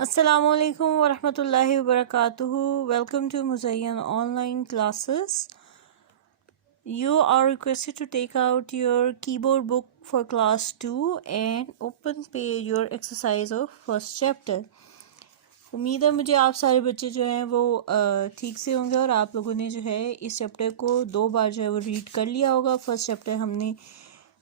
Assalamualaikum warahmatullahi wabarakatuh. Welcome to Muzayyan online classes. You are requested to take out your keyboard book for class 2 and open page your exercise of first chapter. उम्मीद है मुझे आप सारे बच्चे जो हैं वो ठीक से होंगे और आप लोगों ने जो है इस चैप्टर को 2 बार जो है वो रीड कर लिया होगा। फर्स्ट चैप्टर हमने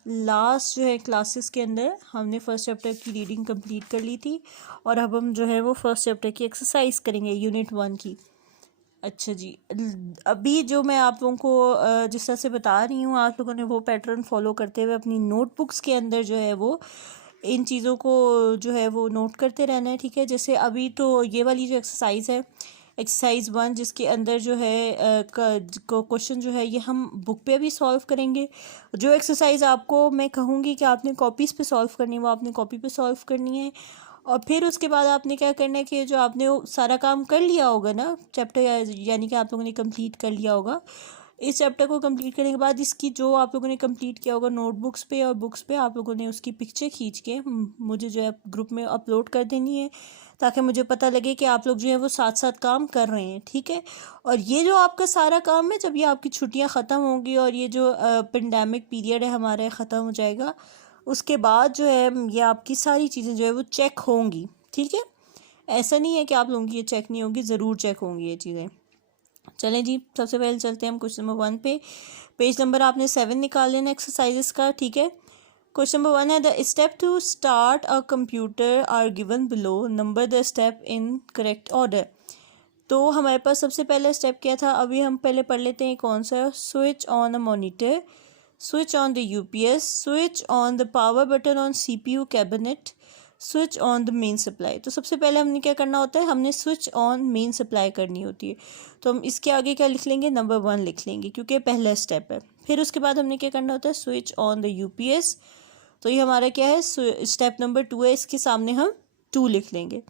लास्ट जो है क्लासेस के अंदर हमने फर्स्ट चैप्टर की रीडिंग कंप्लीट कर ली थी और अब हम जो है वो फर्स्ट चैप्टर की एक्सरसाइज करेंगे यूनिट 1 की। अच्छा जी, अभी जो मैं आप लोगों को जिस तरह से बता रही हूँ आप लोगों ने वो पैटर्न फॉलो करते हुए अपनी नोटबुक्स के अंदर जो है वो इन चीज़ों को जो है वो नोट करते रहना है, ठीक है। जैसे अभी तो ये वाली जो एक्सरसाइज है एक्सरसाइज 1 जिसके अंदर जो है क्वेश्चन जो है ये हम बुक पे भी सॉल्व करेंगे। जो एक्सरसाइज आपको मैं कहूँगी कि आपने कॉपीज़ पे सॉल्व करनी है वो आपने कॉपी पे सॉल्व करनी है और फिर उसके बाद आपने क्या करना है कि जो आपने वो सारा काम कर लिया होगा ना चैप्टर यानी कि आप लोगों ने कंप्लीट कर लिया होगा। इस चैप्टर को कंप्लीट करने के बाद इसकी जो आप लोगों ने कंप्लीट किया होगा नोटबुक्स पे और बुक्स पे आप लोगों ने उसकी पिक्चर खींच के मुझे जो है ग्रुप में अपलोड कर देनी है ताकि मुझे पता लगे कि आप लोग जो है वो साथ साथ काम कर रहे हैं, ठीक है। और ये जो आपका सारा काम है जब ये आपकी छुट्टियां ख़त्म होंगी और ये जो पेंडेमिक पीरियड है हमारा ख़त्म हो जाएगा उसके बाद जो है ये आपकी सारी चीज़ें जो है वो चेक होंगी, ठीक है। ऐसा नहीं है कि आप लोगों की ये चेक नहीं होगी, ज़रूर चेक होंगी ये चीज़ें। चलें जी, सबसे पहले चलते हैं हम क्वेश्चन नंबर 1 पे। पेज नंबर आपने 7 निकाल लेना एक्सरसाइजेस का, ठीक है। क्वेश्चन नंबर 1 है the step to start a computer are given below, number the step in correct order. तो हमारे पास सबसे पहला स्टेप क्या था, अभी हम पहले पढ़ लेते हैं कौन सा। Switch on a monitor, switch on the UPS, switch on the power button on CPU cabinet, switch on the main supply. तो सबसे पहले हमने क्या करना होता है, हमने स्विच ऑन मेन सप्लाई करनी होती है। तो हम इसके आगे क्या लिख लेंगे, नंबर 1 लिख लेंगे क्योंकि पहला स्टेप है। फिर उसके बाद हमने क्या करना होता है, स्विच ऑन द यूपीएस। तो ये हमारा क्या है, स्टेप नंबर 2 है, इसके सामने हम 2 लिख लेंगे।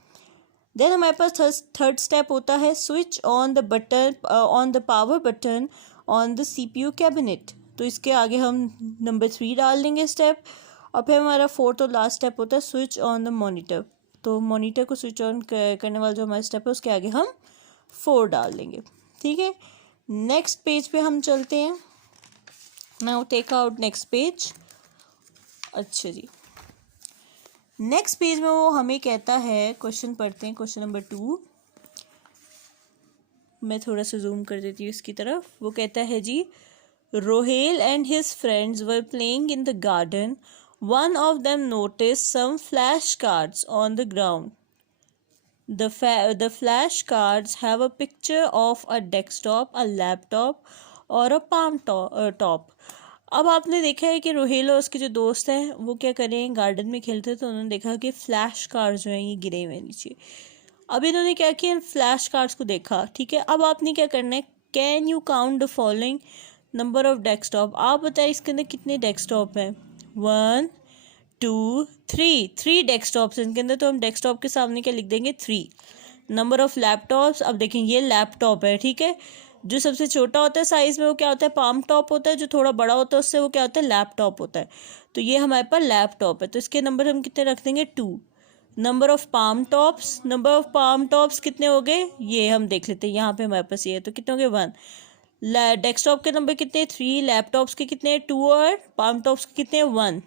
देन हमारे पास थर्ड स्टेप होता है switch on the button on the power button on the CPU cabinet. तो इसके आगे हम नंबर 3 डाल देंगे स्टेप। और फिर हमारा फोर्थ और लास्ट स्टेप होता है स्विच ऑन द मॉनिटर। तो मॉनिटर को स्विच ऑन करने वाला जो हमारा स्टेप है उसके आगे हम 4 डाल देंगे, ठीक है। नेक्स्ट पेज पे हम चलते हैं। Now take out next page. अच्छा जी, नेक्स्ट पेज में वो हमें कहता है, क्वेश्चन पढ़ते हैं क्वेश्चन नंबर 2। मैं थोड़ा सा जूम कर देती हूँ इसकी तरफ। वो कहता है जी, Rohel and his friends were playing in the garden, one of them notice some flash cards on the ground. The flash cards have a picture of a desktop, a laptop और a palm top. अब आपने देखा है कि रोहेल और उसके जो दोस्त हैं वो क्या करें, गार्डन में खेलते तो उन्होंने देखा कि फ्लैश कार्ड्स जो हैं ये गिरे हुए हैं नीचे। अब इन्होंने क्या किया, फ्लैश कार्ड्स को देखा, ठीक है। अब आपने क्या करना है, can you count the following number of desktop. आप बताएं इसके अंदर कितने डेस्कटॉप हैं। 1 2 3 डेस्कटॉप्स इनके अंदर। तो हम डेस्कटॉप के सामने क्या लिख देंगे, 3। नंबर ऑफ लैपटॉप्स, अब देखें ये लैपटॉप है, ठीक है। जो सबसे छोटा होता है साइज में वो क्या होता है, पाम टॉप होता है। जो थोड़ा बड़ा होता है उससे वो क्या होता है, लैपटॉप होता है। तो ये हमारे पास लैपटॉप है, तो इसके नंबर हम कितने रख देंगे, 2। Number of palm tops, number of palm tops कितने हो गए, ये हम देख लेते हैं, यहाँ पे हमारे पास ये है, तो कितने हो गए, 1। डेस्कटॉप के नंबर कितने, 3। लैपटॉप्स के कितने, 2। और पाम टॉप्स के कितने, 1।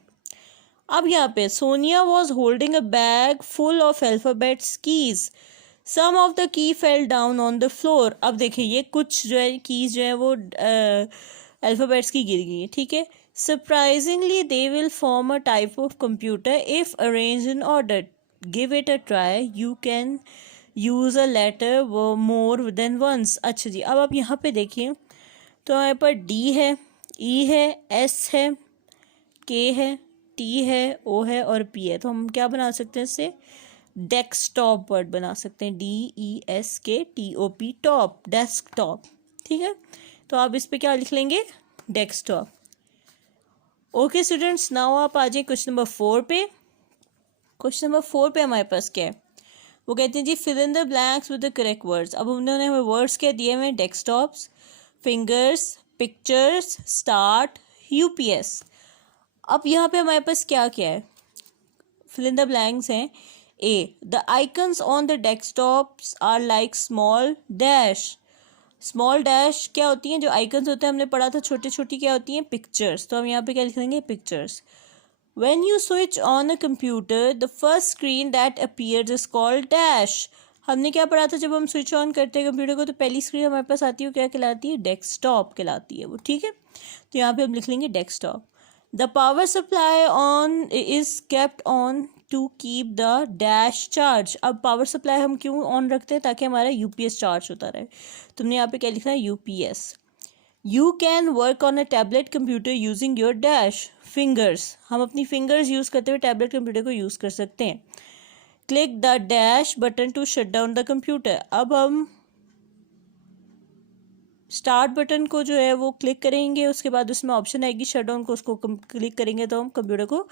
अब यहाँ पे Sonia was holding a bag full of alphabets keys, some of the key fell down on the floor. अब देखिए ये कुछ जो है कीज जो है वो अल्फाबेट्स की गिर गई है, ठीक है। Surprisingly they will form a type of computer if arrange in order, give it a try, you can use a letter more than once. अच्छा जी, अब आप यहाँ पे देखिए तो हमारे पास डी है, ई है, एस है, के है, टी है, ओ है और पी है। तो हम क्या बना सकते हैं इससे, डेस्कटॉप वर्ड बना सकते हैं, DESKTOP, टॉप, डेस्कटॉप, ठीक है। तो आप इस पे क्या लिख लेंगे, डेस्कटॉप। ओके स्टूडेंट्स, नाउ आप आ जाइए क्वेश्चन नंबर 4 पे। क्वेश्चन नंबर 4 पे हमारे पास क्या है, वो कहते हैं जी fill in the blanks with the correct words. अब उन्होंने हमें वर्ड्स क्या दिए हुए हैं, desktops, fingers, pictures, start, UPS. अब यहाँ पे हमारे पास क्या क्या है, फिल इन द ब्लैंक्स हैं, A. The icons on the desktops are like small dash. Small dash क्या होती हैं? जो आइकन्स होते हैं हमने पढ़ा था छोटी छोटी, क्या होती हैं? पिक्चर्स। तो हम यहाँ पे क्या लिख देंगे? Pictures. When you switch on a computer, the first screen that appears is called dash. हमने क्या पढ़ा था? जब हम स्विच ऑन करते हैं कंप्यूटर को तो पहली स्क्रीन हमारे पास आती है वो क्या कहलाती है? डेस्कटॉप कहलाती है वो, ठीक है। तो यहाँ पे हम लिख लेंगे desktop. The power supply on is kept on to keep the dash charge. अब पावर सप्लाई हम क्यों ऑन रखते हैं? ताकि हमारा यूपीएस चार्ज होता रहे। तुमने यहाँ पे क्या लिखना है? UPS. You can work on a tablet computer using your dash fingers. हम अपनी फिंगर्स यूज़ करते हुए टैबलेट कंप्यूटर को यूज़ कर सकते हैं। Click the dash button to shut down the computer. अब हम स्टार्ट बटन को जो है वो क्लिक करेंगे, उसके बाद उसमें ऑप्शन आएगी शट डाउन को, उसको क्लिक करेंगे तो हम कंप्यूटर को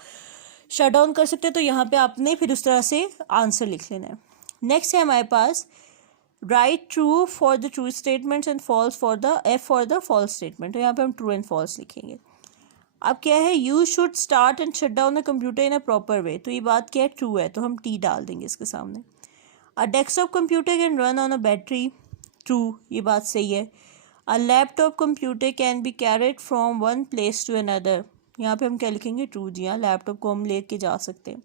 शट डाउन कर सकते हैं। तो यहाँ पे आपने फिर उस तरह से आंसर लिख लेना है। नेक्स्ट है हमारे पास right true for the true statements and false for the false statement. तो यहाँ पे हम ट्रू एंड फॉल्स लिखेंगे। अब क्या है? You should start and shut down the computer in a proper way. तो ये बात क्या है? ट्रू है, तो हम टी डाल देंगे इसके सामने। A desktop computer can run on a battery. True, ये बात सही है। A laptop computer can be carried from one place to another. यहाँ पे हम क्या लिखेंगे? ट्रू। जी हाँ, लैपटॉप को हम लेके जा सकते हैं।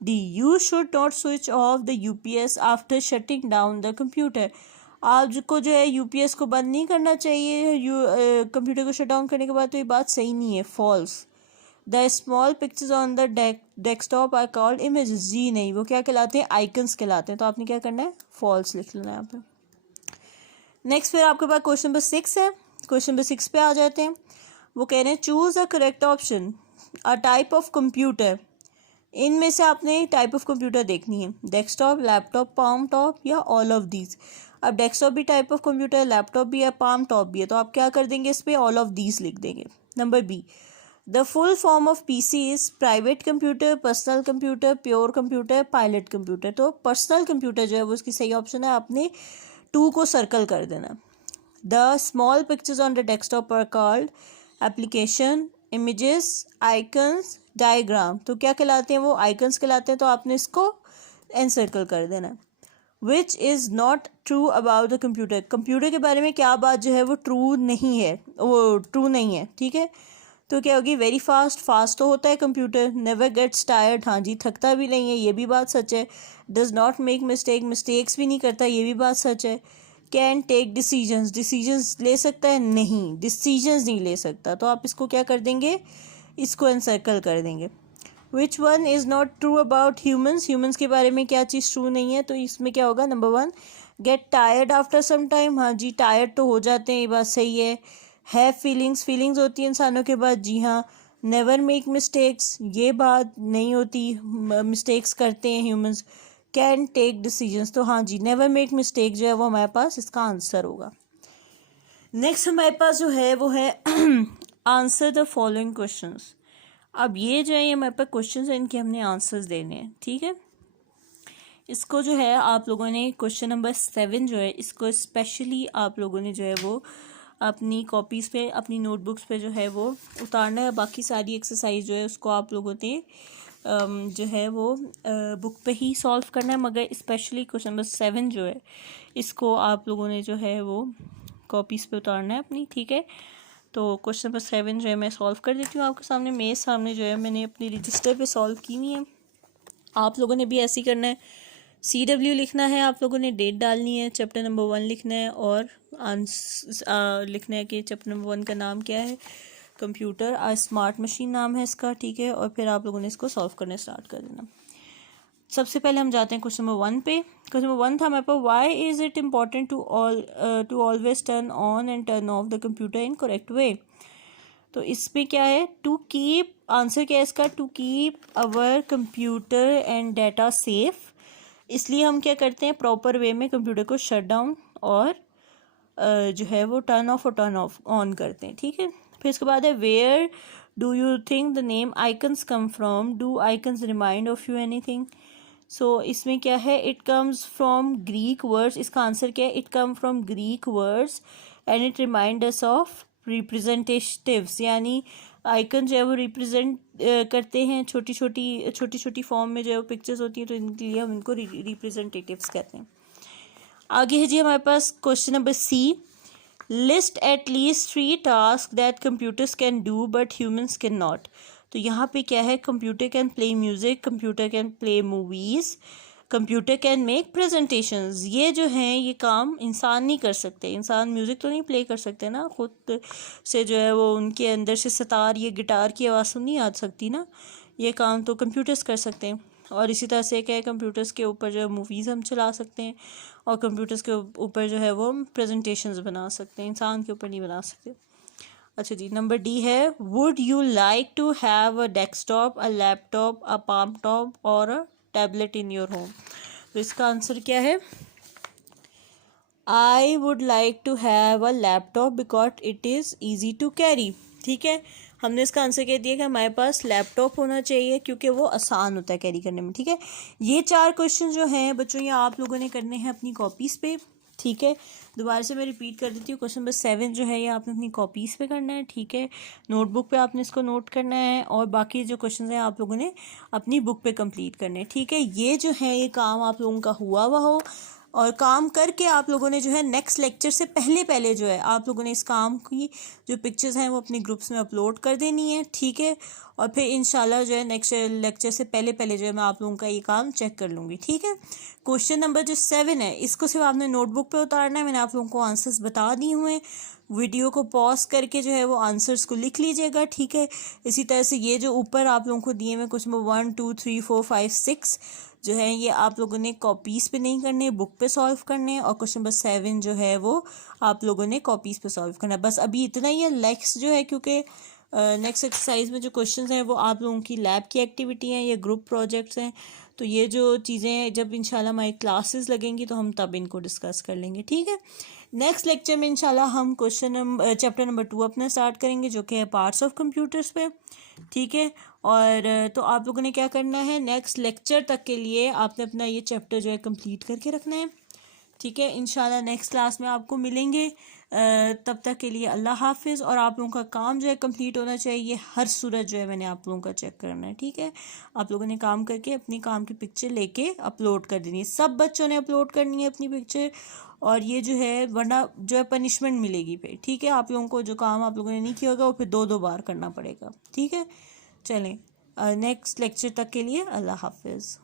D you should not switch off the UPS after shutting down the computer. आपको जो है यूपीएस को बंद नहीं करना चाहिए कंप्यूटर को शट डाउन करने के बाद। तो ये बात सही नहीं है, false. The small pictures on the desktop are called images. जी नहीं, वो क्या कहलाते हैं? आइकन्स कहलाते हैं। तो आपने क्या करना है? फॉल्स लिख लेना है यहाँ पे। नेक्स्ट फिर आपके पास क्वेश्चन नंबर 6 है। क्वेश्चन नंबर 6 पे आ जाते हैं। वो कह रहे हैं choose a correct option. A type of computer. इनमें से आपने टाइप ऑफ कंप्यूटर देखनी है, डेस्कटॉप, लैपटॉप, पाम टॉप या ऑल ऑफ दीज। अब डेस्कटॉप भी टाइप ऑफ कंप्यूटर है, लैपटॉप भी है, पाम टॉप भी है। तो आप क्या कर देंगे? इस पर ऑल ऑफ दीज लिख देंगे। Number B, the full form of PC is private computer, personal computer, pure computer, pilot computer. तो पर्सनल कंप्यूटर जो है वो उसकी सही ऑप्शन है, आपने 2 को सर्कल कर देना। The small pictures on the desktop are called application, images, icons, diagram. तो क्या कहलाते हैं? वो आइकन्स कहलाते हैं। तो आपने इसको एनसर्कल कर देना। Which is not true about the computer. Computer के बारे में क्या बात जो है वो ट्रू नहीं है, वो ट्रू नहीं है, ठीक है। तो क्या होगी? वेरी फास्ट, फास्ट तो होता है कंप्यूटर। नेवर गेट्स टायर्ड, हाँ जी, थकता भी नहीं है, ये भी बात सच है। Does not make mistake, mistakes भी नहीं करता, ये भी बात सच है। कैन टेक डिसीजंस, डिसीजंस ले सकता है? नहीं, डिसीजंस नहीं ले सकता। तो आप इसको क्या कर देंगे? इसको एनसर्कल कर देंगे। Which one is not true about humans. Humans के बारे में क्या चीज़ ट्रू नहीं है? तो इसमें क्या होगा? Number 1, get tired after some time. हाँ जी, टायर्ड तो हो जाते हैं, ये बात सही है। हैव फीलिंग्स, फीलिंग्स होती है इंसानों के बाद, जी हाँ। नेवर मेक मिस्टेक्स, ये बात नहीं होती, मिस्टेक्स करते हैं ह्यूमन्स। कैन टेक डिसीजंस, तो हाँ जी, नेवर मेक मिस्टेक जो है वो हमारे पास इसका आंसर होगा। नेक्स्ट हमारे पास जो है वो है आंसर द फॉलोइंग क्वेश्चंस। अब ये जो है ये हमारे पास क्वेश्चंस हैं, इनके हमने आंसर्स देने हैं, ठीक है। इसको जो है आप लोगों ने क्वेश्चन नंबर 7 जो है इसको स्पेशली आप लोगों ने जो है वो अपनी कॉपीज़ पे, अपनी नोटबुक्स पे जो है वो उतारना है। बाकी सारी एक्सरसाइज जो है उसको आप लोगों ने जो है वो बुक पे ही सॉल्व करना है, मगर स्पेशली क्वेश्चन नंबर 7 जो है इसको आप लोगों ने जो है वो कॉपीज़ पे उतारना है अपनी, ठीक है। तो क्वेश्चन नंबर 7 जो है मैं सॉल्व कर देती हूँ आपके सामने। मेरे सामने जो है मैंने अपनी रजिस्टर पे सॉल्व की हुई है। आप लोगों ने भी ऐसे ही करना है। CW लिखना है, आप लोगों ने डेट डालनी है, चैप्टर नंबर 1 लिखना है और लिखना है कि चैप्टर नंबर 1 का नाम क्या है, कंप्यूटर आ स्मार्ट मशीन नाम है इसका, ठीक है। और फिर आप लोगों ने इसको सॉल्व करना स्टार्ट कर देना। सबसे पहले हम जाते हैं क्वेश्चन नंबर 1 पे। क्वेश्चन नंबर 1 था हमारे पास, why is it important to always turn on and turn off the computer in correct way. तो इसमें क्या है? टू कीप, आंसर क्या है इसका? To keep our computer and data safe. इसलिए हम क्या करते हैं? प्रॉपर वे में कंप्यूटर को शट डाउन और जो है वो टर्न ऑफ और टर्न ऑफ ऑन करते हैं, ठीक है। फिर इसके बाद है where do you think the name icons come from, do icons remind of you anything. So इसमें क्या है? It comes from Greek words. इसका आंसर क्या है? It come from Greek words and it remind us of representatives, यानी icon जो है वो रिप्रेजेंट करते हैं, छोटी छोटी फॉर्म में जो है वो पिक्चर्स होती हैं, तो इनके लिए हम इनको रिप्रेजेंटेटिव्स कहते हैं। आगे है जी हमारे पास question number C, list at least 3 task that computers can do but humans can not. तो यहाँ पे क्या है, computer can play music, computer can play movies, computer can make presentations. ये जो हैं ये काम इंसान नहीं कर सकते। इंसान म्यूज़िक तो नहीं प्ले कर सकते ना, खुद से जो है वो उनके अंदर से सितार या गिटार की आवाज़ तो नहीं आ सकती ना, ये काम तो कंप्यूटर्स कर सकते हैं। और इसी तरह से क्या है, कंप्यूटर्स के ऊपर जो है मूवीज़ हम चला सकते हैं, और कंप्यूटर्स के ऊपर जो है वो हम प्रेजेंटेशंस बना सकते हैं, इंसान के ऊपर नहीं बना सकते। अच्छा जी, नंबर डी है, would you like to have a desktop, a laptop, a palmtop और a tablet in your home. तो इसका आंसर क्या है, I would like to have a laptop because it is easy to carry. ठीक है, हमने इसका answer कह दिया कि हमारे पास लैपटॉप होना चाहिए क्योंकि वो आसान होता है कैरी करने में। ठीक है, ये 4 क्वेश्चन जो हैं बच्चों ये आप लोगों ने करने हैं अपनी कॉपीज़ पे। ठीक है, दोबारा से मैं रिपीट कर देती हूँ, क्वेश्चन नंबर 7 जो है ये आपने अपनी कॉपीज़ पे करना है। ठीक है, नोटबुक पे आपने इसको नोट करना है, और बाकी जो क्वेश्चन हैं आप लोगों ने अपनी बुक पे कंप्लीट करने हैं। ठीक है, ये जो है ये काम आप लोगों का हुआ हो, और काम करके आप लोगों ने जो है नेक्स्ट लेक्चर से पहले जो है आप लोगों ने इस काम की जो पिक्चर्स हैं वो अपने ग्रुप्स में अपलोड कर देनी है। ठीक है, और फिर इंशाल्लाह जो है नेक्स्ट लेक्चर से पहले जो है मैं आप लोगों का ये काम चेक कर लूँगी। ठीक है, क्वेश्चन नंबर जो 7 है इसको सिर्फ आपने नोटबुक पे उतारना है। मैंने आप लोगों को आंसर्स बता दिए हुए हैं, वीडियो को पॉज करके जो है वो आंसर्स को लिख लीजिएगा। ठीक है, इसी तरह से ये जो ऊपर आप लोगों को दिए हुए क्वेश्चन नंबर 1 2 3 4 5 6 जो है ये आप लोगों ने कॉपीज़ पे नहीं करने, बुक पे सॉल्व करने, और क्वेश्चन नंबर 7 जो है वो आप लोगों ने कॉपीज़ पे सॉल्व करना है। बस अभी इतना ही है। नेक्स्ट जो है, क्योंकि नेक्स्ट एक्सरसाइज में जो क्वेश्चंस हैं वो आप लोगों की लैब की एक्टिविटी हैं, ये ग्रुप प्रोजेक्ट्स हैं, तो ये जो चीज़ें जब इंशाल्लाह हमारी क्लासेस लगेंगी तो हम तब इनको डिस्कस कर लेंगे। ठीक है, नेक्स्ट लेक्चर में इंशाल्लाह हम चैप्टर नंबर 2 अपना स्टार्ट करेंगे जो कि है पार्ट्स ऑफ कंप्यूटर्स पे। ठीक है, और तो आप लोगों ने क्या करना है, नेक्स्ट लेक्चर तक के लिए आपने अपना ये चैप्टर जो है कंप्लीट करके रखना है। ठीक है, इंशाल्लाह नेक्स्ट क्लास में आपको मिलेंगे। तब तक के लिए अल्लाह हाफिज़। और आप लोगों का काम जो है कंप्लीट होना चाहिए, हर सूरत जो है मैंने आप लोगों का चेक करना है। ठीक है, आप लोगों ने काम करके अपनी काम की पिक्चर लेके अपलोड कर देनी है, सब बच्चों ने अपलोड करनी है अपनी पिक्चर, और ये जो है वरना जो है पनिशमेंट मिलेगी पे। ठीक है, आप लोगों को जो काम आप लोगों ने नहीं किया होगा वो फिर 2 बार करना पड़ेगा। ठीक है, चलें, नेक्स्ट लेक्चर तक के लिए अल्लाह हाफिज़।